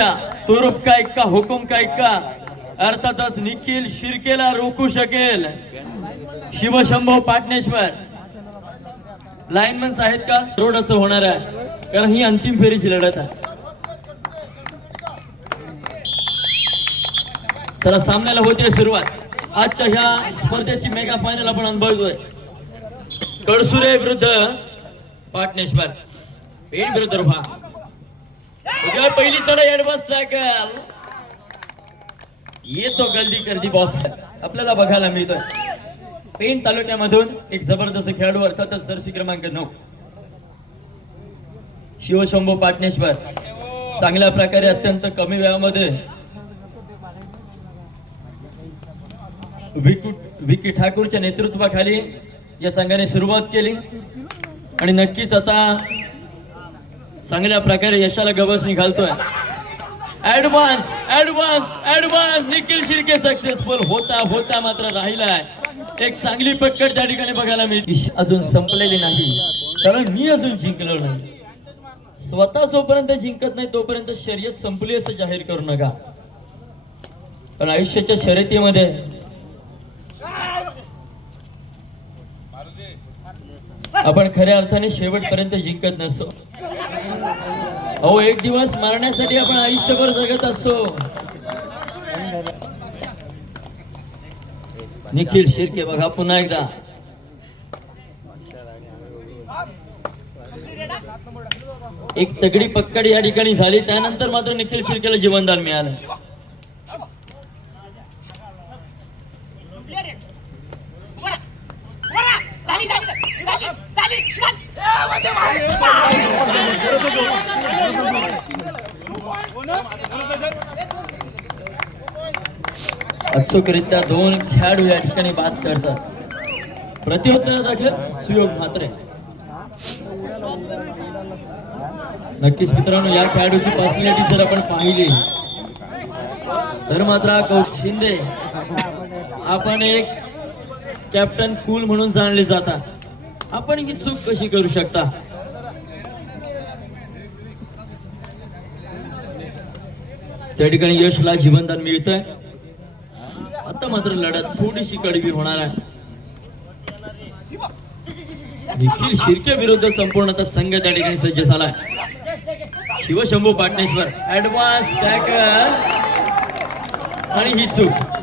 आजच्या तुरुप का इक्का हुकुम का इक्का? अर्थातच निखिल शिर्केला रोखू शकेल. शिवशंभव पाटणेश्वर. लाईनमन्स आहेत का? रोड असं होणार आहे. कारण ही अंतिम फेरीची लढत आहे. चला सामन्याला होते सुरुवात. आजच्या ह्या स्पर्धेची मेगा फायनल आपण अनुभवतोय. कडसुरे विरुद्ध पाटणेश्वर. पेन विरुद्ध रुफा पहिली चढ ऍडव्हान्स सायकल येतो गल्दी गर्दी बॉस आपल्याला बघायला मिळतं पेन तालुक्यामधून एक जबरदस्त खेळाडू अर्थातच सरसी क्रमांक नऊ. शिवशंभू पाटणेश्वर. चांगल्या प्रकारे अत्यंत कमी वेळामध्ये विकी ठाकूरच्या नेतृत्वाखाली या संघाने सुरुवात केली. आणि नक्कीच आता चांगल्या प्रकारे यशाला गबस निघालतोय advance advance advance Nikhil Shirke successful होता होता मात्र राहिलाय. एक चांगली पक्कड त्या ठिकाणी बघायला मिळते. अजून संपलेली नाही. कारण मी अजून जिंकलो नाही. स्वतः जोपर्यंत जिंकत नाही तोपर्यंत शर्यत संपली असं जाहीर करू नका. कारण आयुष्याच्या शर्यतीमध्ये आपण खऱ्या अर्थाने शेवटपर्यंत जिंकत नसतो अहो एक दिवस मारण्यासाठी आपण आयुष्यभर जगत असतो. निखिल शिर्के बघा पुन्हा एकदा. एक तगडी पक्कड या ठिकाणी झाली त्यानंतर मात्र निखिल शिर्केला जीवनदान मिळालं. अचूकरित्या दोन खेळाडू या ठिकाणी बाद करतात. प्रतिउत्तर दाखल सुयोग म्हात्रे. नक्कीच मित्रांनो या खेळाडूची पर्सनॅलिटी जर आपण पाहिली तर मात्र कौश शिंदे आपण एक कॅप्टन कूल म्हणून जाणले जातात. आपण ही चूक कशी करू शकता? त्या ठिकाणी यशला जीवनदान मिळतंय. आता मात्र लढत थोडीशी कडवी होणार आहे. निखिल शिर्के विरुद्ध संपूर्ण आता संघ त्या ठिकाणी सज्ज झालाय. शिवशंभू पाटणेश्वर ऍडव्हान्स टॅकल आणि ही चूक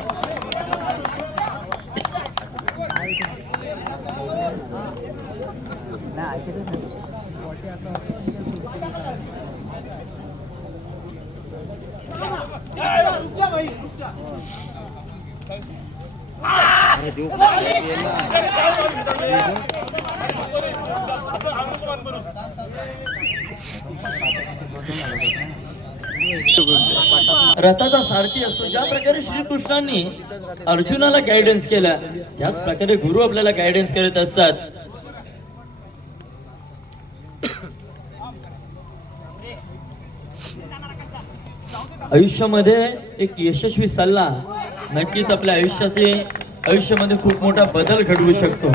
रथाचा सारथी असतो. ज्या प्रकारे श्रीकृष्णांनी अर्जुनाला गायडन्स केला त्याच प्रकारे गुरु आपल्याला गायडन्स करत असतात. आयुष्यामध्ये एक यशस्वी सल्ला नक्कीच आपल्या आयुष्याचे आयुष्यामध्ये खूप मोठा बदल घडवू शकतो.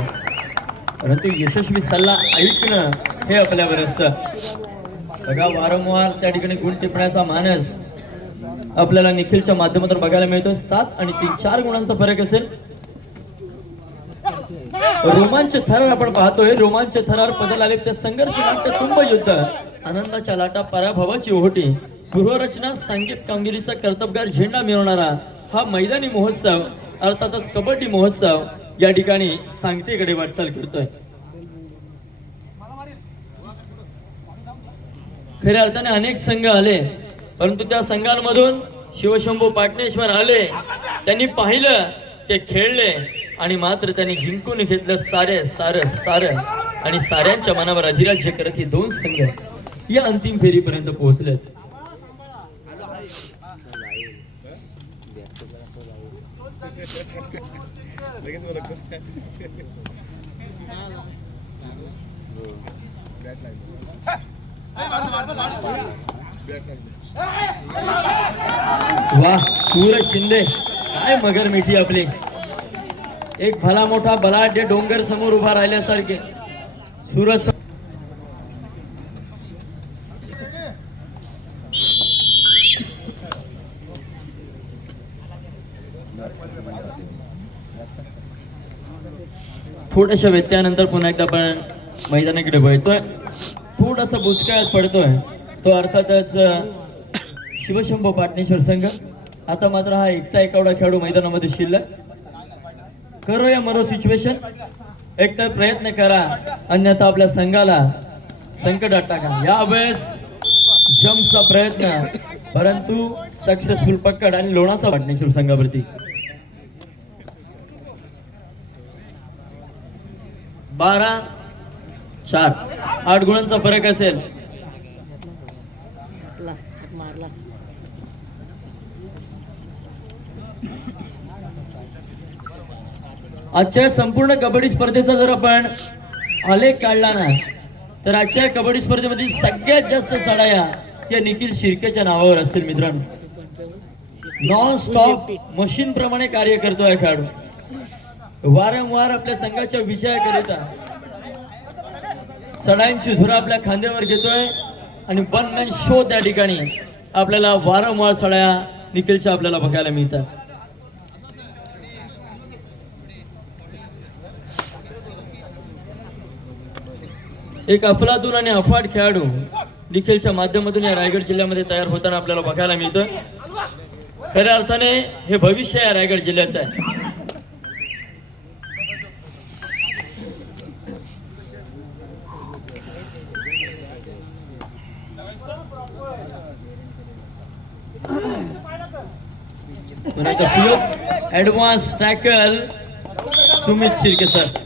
परंतु यशस्वी सल्ला ऐकणं हे आपल्यावर असतं. बघा वारंवार त्या ठिकाणी गुण टिपण्याचा मानस आपल्याला निखिलच्या माध्यमातून बघायला मिळतो. सात आणि तीन चार गुणांचा फरक असेल. रोमांच थरार आपण पाहतोय. रोमांच थरार पदल आले त्या संघर्ष नाट्य तुंब युद्ध. आनंदाच्या लाटा पराभवाची ओहोटी. पूर्वरचना सांगीत कामगिरीचा कर्तबगार झेंडा मिळवणारा हा मैदानी महोत्सव अर्थातच कबड्डी महोत्सव या ठिकाणी सांगतेकडे वाटचाल करतोय. खऱ्या अर्थाने अनेक संघ आले परंतु त्या संघांमधून शिवशंभू पाटणेश्वर आले. त्यांनी पाहिलं ते खेळले आणि मात्र त्यांनी जिंकून घेतलं सारे सार सार आणि साऱ्यांच्या मनावर अधिराज्य करत हे दोन संघ या अंतिम फेरीपर्यंत पोहोचलेत. पोहोचले वा सूरज शिंदे। काय मगर मिठी आपली? एक भला मोठा बलाढ्य डोंगर समोर उभा राहिल्यासारखे. सूरज थोड्याशा व्यत्ययानंतर पुन्हा एकदा आपण मैदानाकडे वळतोय. थोडासा बुचकाळ्यात पडतोय. तो अर्थातच अं, शिवशंभू पाटणेश्वर संघ. आता मात्र हा एकटा एकावडा खेळाडू मैदानामध्ये शिल्लक. करूया मरो सिच्युएशन एकटा प्रयत्न करा. अन्यथा आपल्या संघाला संकटात टाका. यावेळेस जम्पचा प्रयत्न. परंतु सक्सेसफुल पक्कड आणि लोणाचा पाटणेश्वर संघावरती. बारा चार. आठ गुणांचा फरक असेल. आजच्या संपूर्ण कबड्डी स्पर्धेचा जर आपण आलेख काढला ना तर आजच्या कबड्डी स्पर्धेमध्ये सगळ्यात जास्त सडाया या निखिल शिर्केच्या नावावर असेल मित्रांनो. नॉन स्टॉप मशीन प्रमाणे कार्य करतो हा खेळाडू. वारंवार आपल्या संघाच्या विजयाकरिता सडाईंची धुरा आपल्या खांद्यावर घेतोय आणि वन मॅन शो त्या ठिकाणी आपल्याला वारंवार सड्या निखिलच्या आपल्याला बघायला मिळतात. एक अफलातून आणि अफाट खेळाडू निखिलच्या माध्यमातून या रायगड जिल्ह्यामध्ये तयार होताना आपल्याला बघायला मिळतं खऱ्या अर्थाने हे भविष्य या रायगड जिल्ह्याचं आहे. Advance tackle Sumit Shirke sir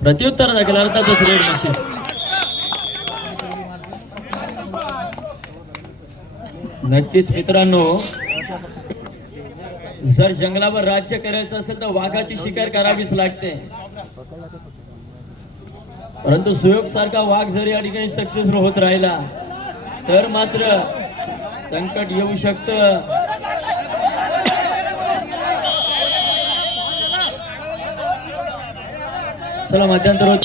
प्रत्युत्तर दाखल अर्थातच रेड मशीन नक्कीच मित्रांनो जर जंगलावर राज्य करायचं असेल तर वाघाची शिकार करावीच लागते परंतु सुयोग सारखा वाघ जरी या ठिकाणी सक्सेसफुल होत राहिला तर मात्र संकट येऊ शकतं. चला मध्यंतर होत.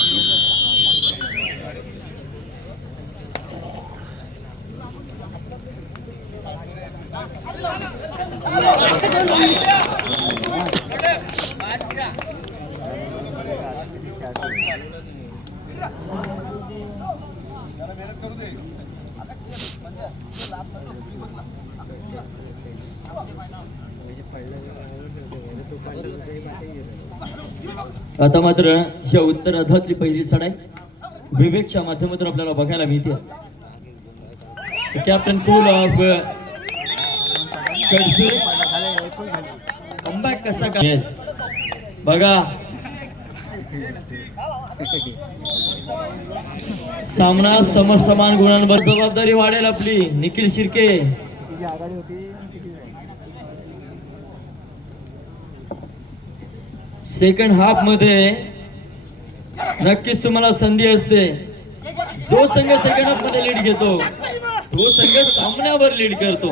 आता मात्र या उत्तरार्धातली पहिली चढाई विवेकच्या माध्यमातून आपल्याला बघायला मिळते. कॅप्टन फुल ऑफ कमबॅक कसा काय बघा सामना समसमान गुणांवर जबाबदारी वाढेल आपली. निखिल शिर्के. आघाडी होती सेकंड हाफमध्ये नक्कीच तुम्हाला संधी असते. जो संघ सेकंड हाफमध्ये लीड घेतो तो संघ सामन्यावर लीड करतो.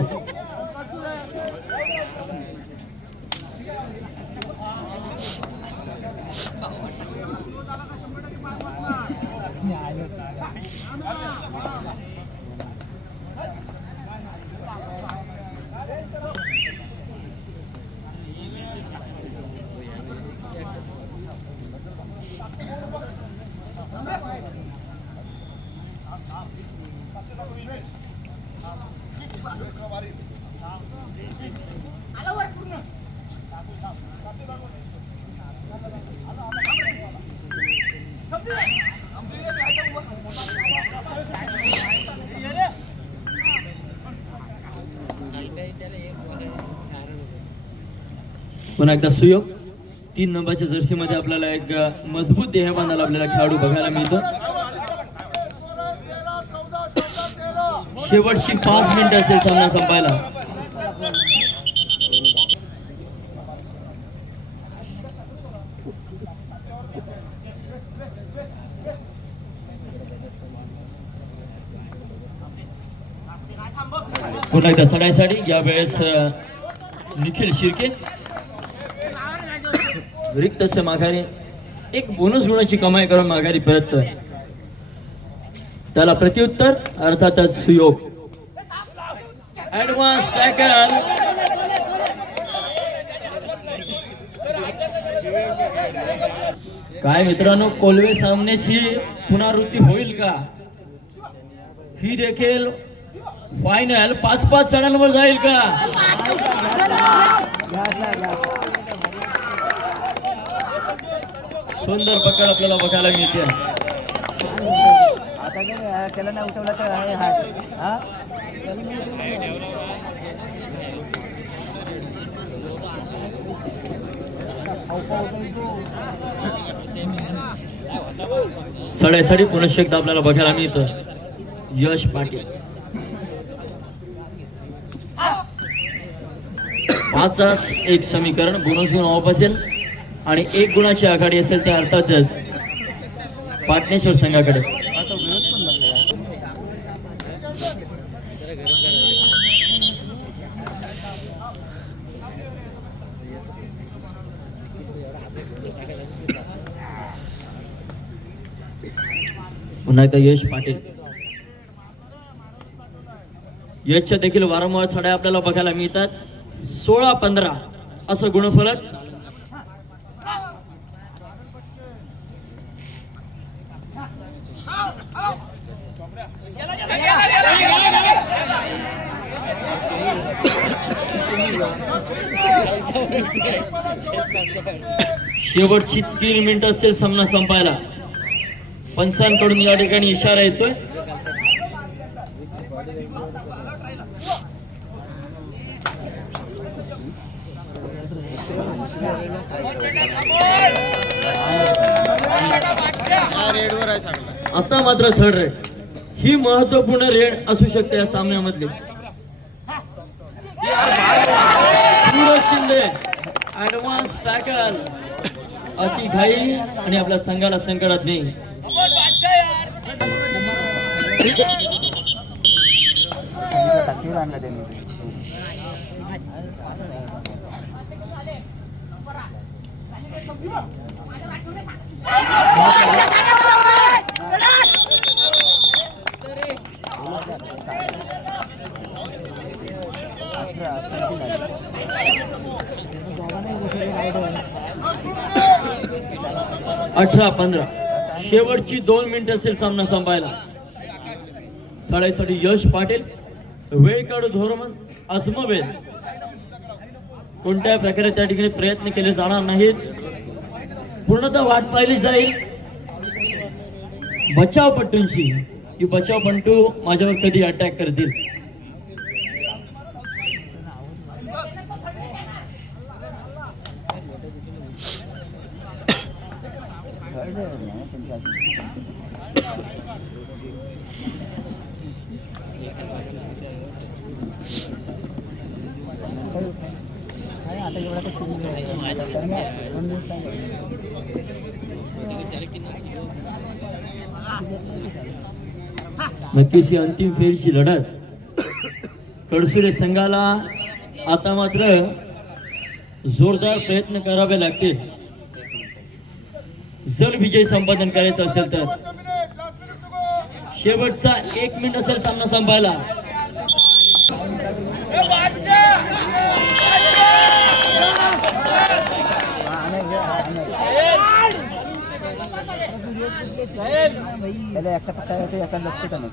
पुन्हा एकदा सुयोग. तीन नंबरच्या जर्सीमध्ये आपल्याला एक मजबूत देहबांधाला आपल्याला खेळाडू बघायला मिळतो. शेवटची पाच मिनिटं असेल सामना संपायला. पुन्हा एकदा चढाईसाठी यावेळेस निखिल शिर्के. रिक्त असे माघारी एक बोनस गुणाची कमाई करून माघारी परततोय त्याला प्रत्युत्तर अर्थातच सुयोग. ऍडव्हान्स टॅकल काय मित्रांनो कोलवे सामन्याची पुनरावृत्ती होईल का? ही देखील फायनल पाच पाच जणांवर जाईल का घातला घातला सुंदर पकड आपल्याला बघायला मिळते. त्याला नाही उठवला तर आहे हा. सड्यासाठी पुनश्च एकदा आपल्याला बघायला मिळतं. यश पाटील. पाचास एक समीकरण बोनस गुण ऑफ असेल आणि एक गुणाची आघाडी असेल त्या अर्थातच पाटणेश्वर संघाकडे. पुन्हा एकदा यश पाटील. यशच्या देखील वारंवार चढ्या आपल्याला बघायला मिळतात. सोळा पंधरा असं गुणफलक. शेवटची तीन मिनिट असेल सामना संपायला. पंचांकडून या ठिकाणी इशारा येतोय. आता मात्र थर्ड रेड ही महत्त्वपूर्ण रेड असू शकते या सामन्यामधली. शिंदे. ऍडव्हान्स टॅकल अति घाई आणि आपल्या संघाला संकटात नाही अठरा पंधरा. शेवटची दोन मिनिट असेल सामना संपायला. साडेसाठी यश पाटील वेळ काढू धोरमन अस्मवेल कोणत्याही प्रकारे त्या ठिकाणी प्रयत्न केले जाणार नाहीत. पूर्णतः वाट पाहिली जाईल. बचाव पट्टूंची. की बचाव पंटू माझ्यावर कधी अटॅक करतील रायडर नाही त्यांच्या काय आता एवढा तर सुरू नक्कीच ही अंतिम फेरीची लढत. कडसुरे संघाला आता मात्र जोरदार प्रयत्न करावे लागतील. जर विजय संपादन करायचा असेल तर. शेवटचा एक मिनिट असेल सामना संपायला. त्याला एका सकाळी होते एका लक्ष का नाही